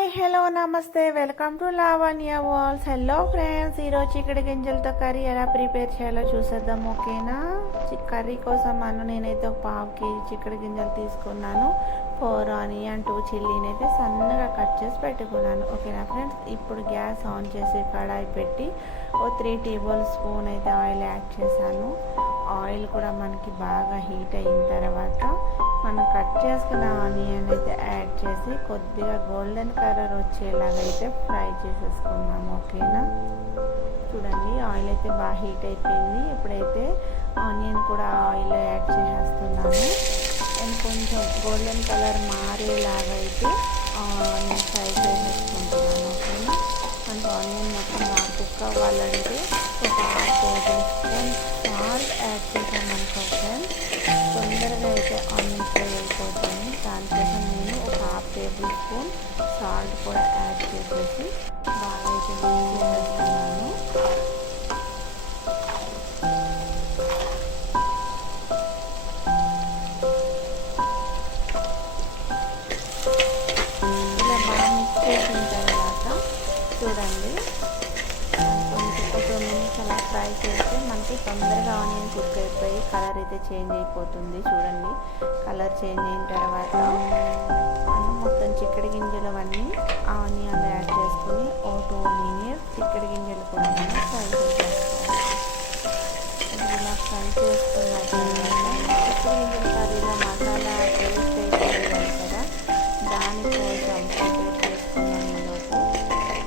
Hi hello namaste welcome to Lavanya walls. Hello friends, ఈరోజు చిక్కుడు గింజలతో కర్రీ ఎలా ప్రిపేర్ చేయాలో చూసేద్దాం. ఓకేనా? కర్రీ కోసం నేనైతే ఒక పావు కేజీ చిక్కుడు గింజలు తీసుకున్నాను. 4 ఆనియన్ 2 చిల్లీని అయితే సన్నగా కట్ చేసి పెట్టుకున్నాను. ఓకేనా ఫ్రెండ్స్, ఇప్పుడు గ్యాస్ ఆన్ చేసి కడాయి పెట్టి 3 టేబుల్ స్పూన్ అయితే ఆయిల్ యాడ్ చేశాను. ఆయిల్ కూడా మనకి బాగా హీట్ అయిన తర్వాత మనం కట్ చేసుకున్న ఆనియన్ అయితే యాడ్ చేసి కొద్దిగా గోల్డెన్ కలర్ వచ్చేలాగైతే ఫ్రై చేసేసుకున్నాము. ఓకేనా? చూడండి, ఆయిల్ అయితే బాగా హీట్ అయిపోయింది. ఇప్పుడైతే ఆనియన్ కూడా ఆయిల్ యాడ్ చేసేస్తున్నాను. అండ్ కొంచెం గోల్డెన్ కలర్ మారేలాగా అయితే ఆనియన్ ఫ్రై చేసేసుకుంటున్నాను. ఓకేనా? మనకు ఆనియన్ మొత్తం బాగా కుక్ అవ్వాలంటే ఒక 1/2 టేబుల్ స్పూన్ సాల్ట్ యాడ్ చేసామనుకో ఫ్రెండ్స్, తొందరగా అయితే ఆనియన్ ఫ్రై అయిపోతాయి. దానికోసం నేను ఒక 1/2 టేబుల్ స్పూన్ సాల్ట్ కూడా యాడ్ చేసేసి బాగా అయితే మిక్స్ చేసేస్తున్నాను. ఇలా బాగా మిక్స్ చేసిన తర్వాత చూడండి, కొంచెం ఒక 2 మినిట్స్ అలా ఫ్రై చేస్తే మనకి తొందరగా ఆనియన్ కుక్ అయిపోయి కలర్ అయితే చేంజ్ అయిపోతుంది. చూడండి, కలర్ చేంజ్ అయిన తర్వాత మనం మొత్తం చిక్కుడు గింజలు అవన్నీ ఆనియన్ యాడ్ చేసుకుని 2 మినిట్స్ చిక్కుడు గింజలు కూడా మనం ఫ్రై చేసేసుకోవాలి. ఇలా ఫ్రై చేసుకున్న తర్వాత చిక్కుడు గింజల కర్రీలో మసాలా పేస్ట్ అయిపోయింది కదా, దానికోసం ప్రిపేర్ చేసుకున్నందుకు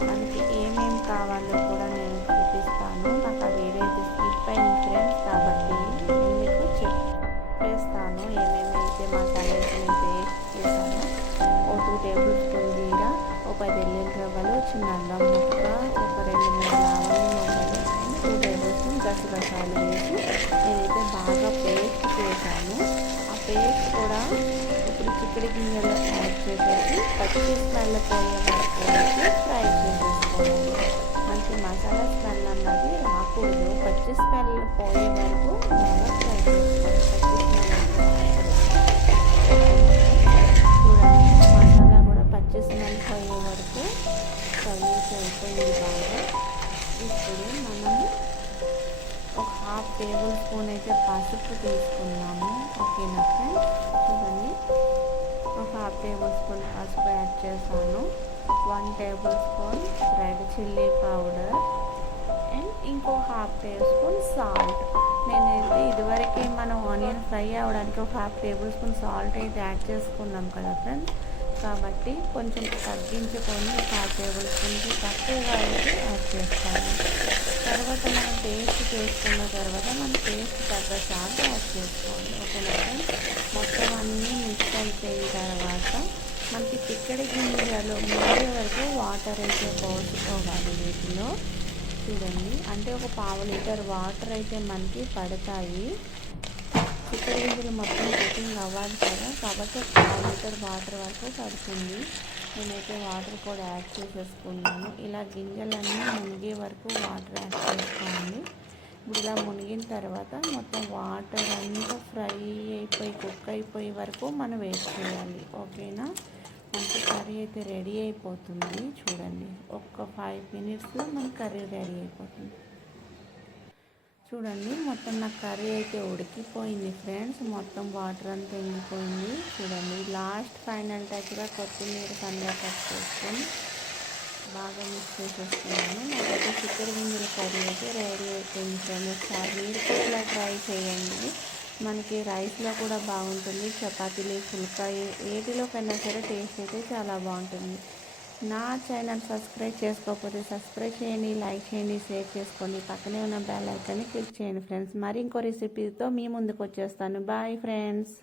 మనకి ఏమేమి కావాలో కూడా నేను చూపిస్తాను. నాకు ఆ వీడియో అయితే స్కిప్ అయింది ఫ్రెండ్స్, కాబట్టి నేను మీకు చెప్పేస్తాను ఏమేమి అయితే మసాలా నేను పేస్ట్ చేశాను. 2 టేబుల్ స్పూన్ జీరా, 10 ఎల్లుల్లి రవ్వలు, చిన్న అల్లం ముక్క, 2-3 లావణ్య మొగ్గలు, 2 టేబుల్ స్పూన్ గసగసాలు వేసి నేనైతే బాగా పేస్ట్ చేశాను. ఆ పేస్ట్ కూడా ఇప్పుడు చిక్కుడు గింజలు యాడ్ చేసేసి పచ్చి స్మెల్ పోయే వరకు అయితే ఫ్రై చేసేసుకోవాలి. మనకి మసాలా స్మెల్ అన్నది రాకూడదు, పచ్చి స్మెల్ పోయే వరకు బాగా ఫ్రై చేసుకోవాలి. పచ్చి స్మెల్ చూడండి, మసాలా కూడా పచ్చి స్మెల్ పోయే వరకు ఫ్రై అయిపోయింది బాగా. ఇప్పుడు మనం ఒక 1/2 టేబుల్ స్పూన్ అయితే పసుపు తీసుకున్నాము. ఓకేనా ఫ్రెండ్స్? చూడండి, ఒక 1/2 టేబుల్ స్పూన్ పసుపు యాడ్ చేశాను. 1 table spoon red chilli powder and ఇంకో 1/2 టేబుల్ స్పూన్ సాల్ట్. నేనైతే ఇదివరకే మనం ఆనియన్ ఫ్రై అవ్వడానికి ఒక 1/2 టేబుల్ స్పూన్ సాల్ట్ అయితే యాడ్ చేసుకున్నాం కదా ఫ్రెండ్స్, కాబట్టి కొంచెం తగ్గించుకొని ఒక 1/2 టేబుల్ స్పూన్కి తక్కువగా అయితే యాడ్ చేసుకోవాలి. తర్వాత మనం పేస్ట్ చేసుకున్న తర్వాత మనం పేస్ట్ తగ్గ సాల్ట్ యాడ్ చేసుకోవాలి. ఓకేనా ఫ్రెండ్స్? మొత్తం అన్నీ మిక్స్ అయిపోయిన తర్వాత మనకి చిక్కుడు గింజలు మునిగే వరకు వాటర్ అయితే పోసుకోవాలి వీటిలో. చూడండి, అంటే ఒక 1/2 లీటర్ వాటర్ అయితే మనకి పడతాయి. చిక్కుడు గింజలు మొత్తం కుకింగ్ అవ్వాలి కదా, కాబట్టి 1/2 లీటర్ వాటర్ వరకు పడుతుంది. నేనైతే వాటర్ కూడా యాడ్ చేసేసుకున్నాను. ఇలా గింజలన్నీ మునిగే వరకు వాటర్ యాడ్ చేసుకోండి. ఇప్పుడు ఇలా మునిగిన తర్వాత మొత్తం వాటర్ అంతా ఫ్రై అయిపోయి కుక్ అయిపోయే వరకు మనం వెయిట్ చేయాలి. ఓకేనా? మనకి కర్రీ అయితే రెడీ అయిపోతుంది. చూడండి, ఒక్క 5 మినిట్స్లో మన కర్రీ రెడీ అయిపోతుంది. చూడండి, మొత్తం నా కర్రీ అయితే ఉడికిపోయింది ఫ్రెండ్స్, మొత్తం వాటర్ అంతా ఎండిపోయింది. చూడండి, లాస్ట్ ఫైనల్ టచ్గా కొత్తిమీర సన్నగా కట్ చేసుకొని బాగా మిక్స్ చేసేసుకున్నాను. నాకైతే చిక్కుడు గింజల కర్రీ అయితే రెడీ అయిపోయింది ఫ్రెండ్స్. ఒకసారి మీరు కూడా ఇలా ట్రై చేయండి. మనకి రైస్లో కూడా బాగుంటుంది, చపాతీలు, పుల్కాయ ఏటిలోకైనా సరే టేస్ట్ అయితే చాలా బాగుంటుంది. నా ఛానల్ సబ్స్క్రైబ్ చేసుకోకపోతే సబ్స్క్రైబ్ చేయండి, లైక్ చేయండి, షేర్ చేసుకోండి, పక్కనే ఉన్న బెల్ ఐకాన్ని క్లిక్ చేయండి ఫ్రెండ్స్. మరి ఇంకో రెసిపీతో మీ ముందుకు వచ్చేస్తాను. Bye friends.